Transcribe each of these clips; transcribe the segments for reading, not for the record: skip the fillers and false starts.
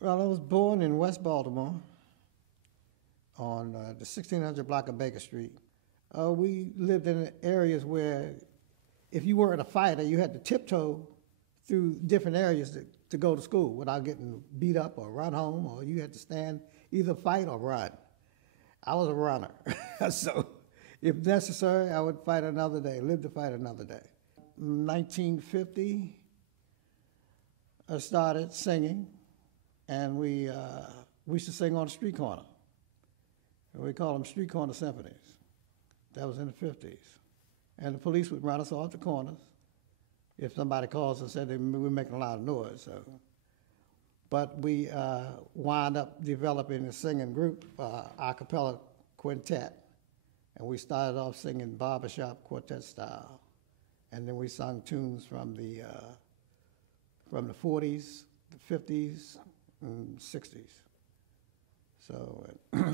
Well, I was born in West Baltimore on the 1600 block of Baker Street. We lived in areas where if you weren't a fighter, you had to tiptoe through different areas to go to school without getting beat up or run home, or you had to stand, either fight or run. I was a runner. So if necessary, I would fight another day, live to fight another day. 1950, I started singing, and we used to sing on the street corner. We call them street corner symphonies. That was in the 50s. And the police would run us off the corners if somebody calls and said we were making a lot of noise. So. But we wound up developing a singing group, a cappella quintet. And we started off singing barbershop quartet style. And then we sung tunes from the 40s, the 50s, and 60s. So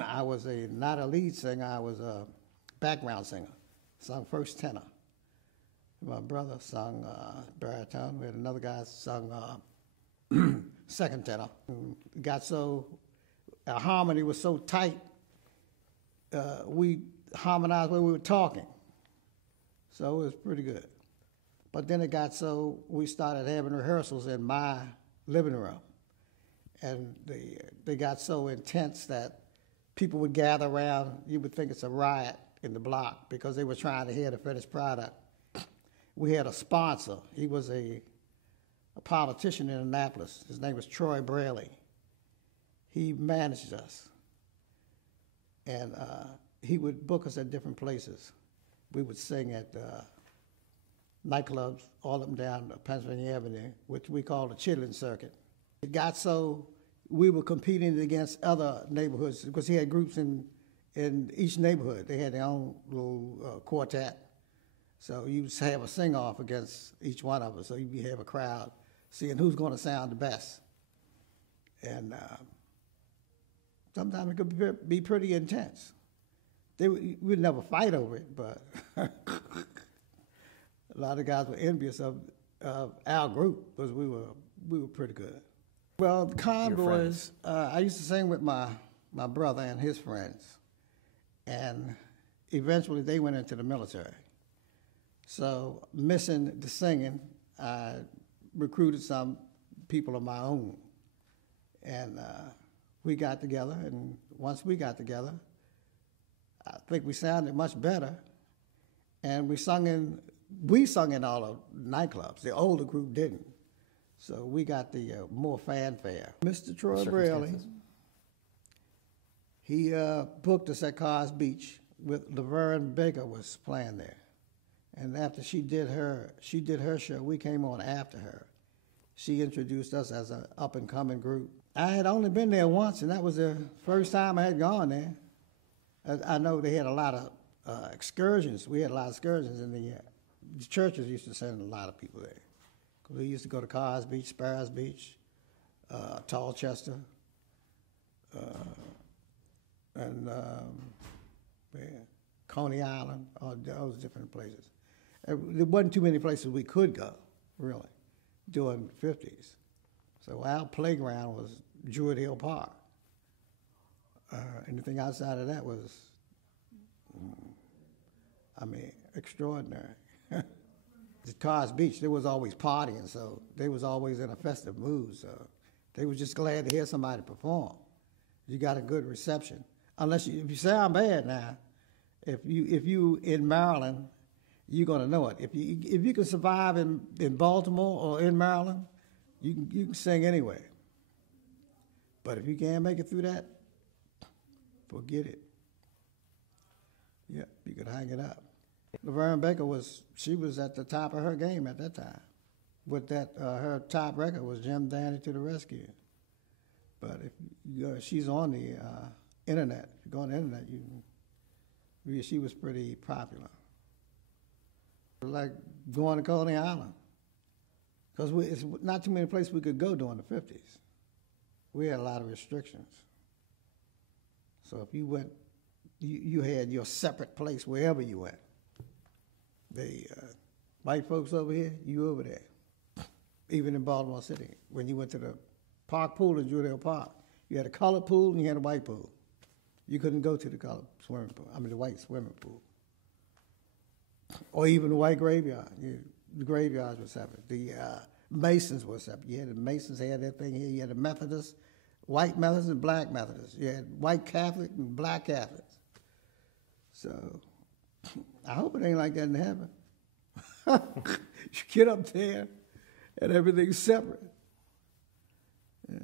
I was not a lead singer, I was a background singer. Sung first tenor. My brother sung baritone. We had another guy sung second tenor. Our harmony was so tight, we harmonized when we were talking. So it was pretty good. But then it got so we started having rehearsals in my living room. And they got so intense that people would gather around. You would think it's a riot in the block because they were trying to hear the finished product. We had a sponsor. He was a politician in Annapolis. His name was Troy Braley. He managed us. And he would book us at different places. We would sing at nightclubs all up and down Pennsylvania Avenue, which we called the Chitlin Circuit. It got so we were competing against other neighborhoods because he had groups in each neighborhood. They had their own little quartet. So you have a sing-off against each one of us. So you have a crowd seeing who's going to sound the best. And sometimes it could be pretty intense. We'd never fight over it, but a lot of guys were envious of our group because we were pretty good. Well, the Convoys, I used to sing with my brother and his friends, and eventually they went into the military. So missing the singing, I recruited some people of my own, and we got together, and once we got together, I think we sounded much better, and we sung in all the nightclubs. The older group didn't. So we got the more fanfare. Mr. Troy Braley, he booked us at Carr's Beach with Laverne Baker was playing there. And after she did her show, we came on after her. She introduced us as an up-and-coming group. I had only been there once, and that was the first time I had gone there. I know they had a lot of excursions. We had a lot of excursions in the churches used to send a lot of people there. We used to go to Carr's Beach, Sparrows Beach, Tallchester, and Coney Island, all those different places. There wasn't too many places we could go, really, during the 50s. So our playground was Druid Hill Park. Anything outside of that was, extraordinary. At Carr's Beach, there was always partying, so they was always in a festive mood, so they was just glad to hear somebody perform. You got a good reception. If you sound bad now, if you in Maryland, you're gonna know it. If you can survive in Baltimore or in Maryland, you can sing anywhere. But if you can't make it through that, forget it. Yeah, you could hang it up. Laverne Baker was at the top of her game at that time. With that, her top record was Jim Dandy to the Rescue. But if she's on the internet, if you go on the internet, she was pretty popular. Like going to Coney Island, because it's not too many places we could go during the 50s. We had a lot of restrictions. So if you went, you had your separate place wherever you went. The white folks over here, you over there. Even in Baltimore City, when you went to the Park pool in Judeo Park. You had a colored pool and you had a white pool. You couldn't go to the colored swimming pool. I mean, the white swimming pool. Or even the white graveyard. The graveyards were separate. The Masons were separate. You had the Masons, they had that thing here. You had the Methodists, white Methodists and black Methodists. You had white Catholic and black Catholics. So I hope it ain't like that in heaven. You get up there and everything's separate. Yeah.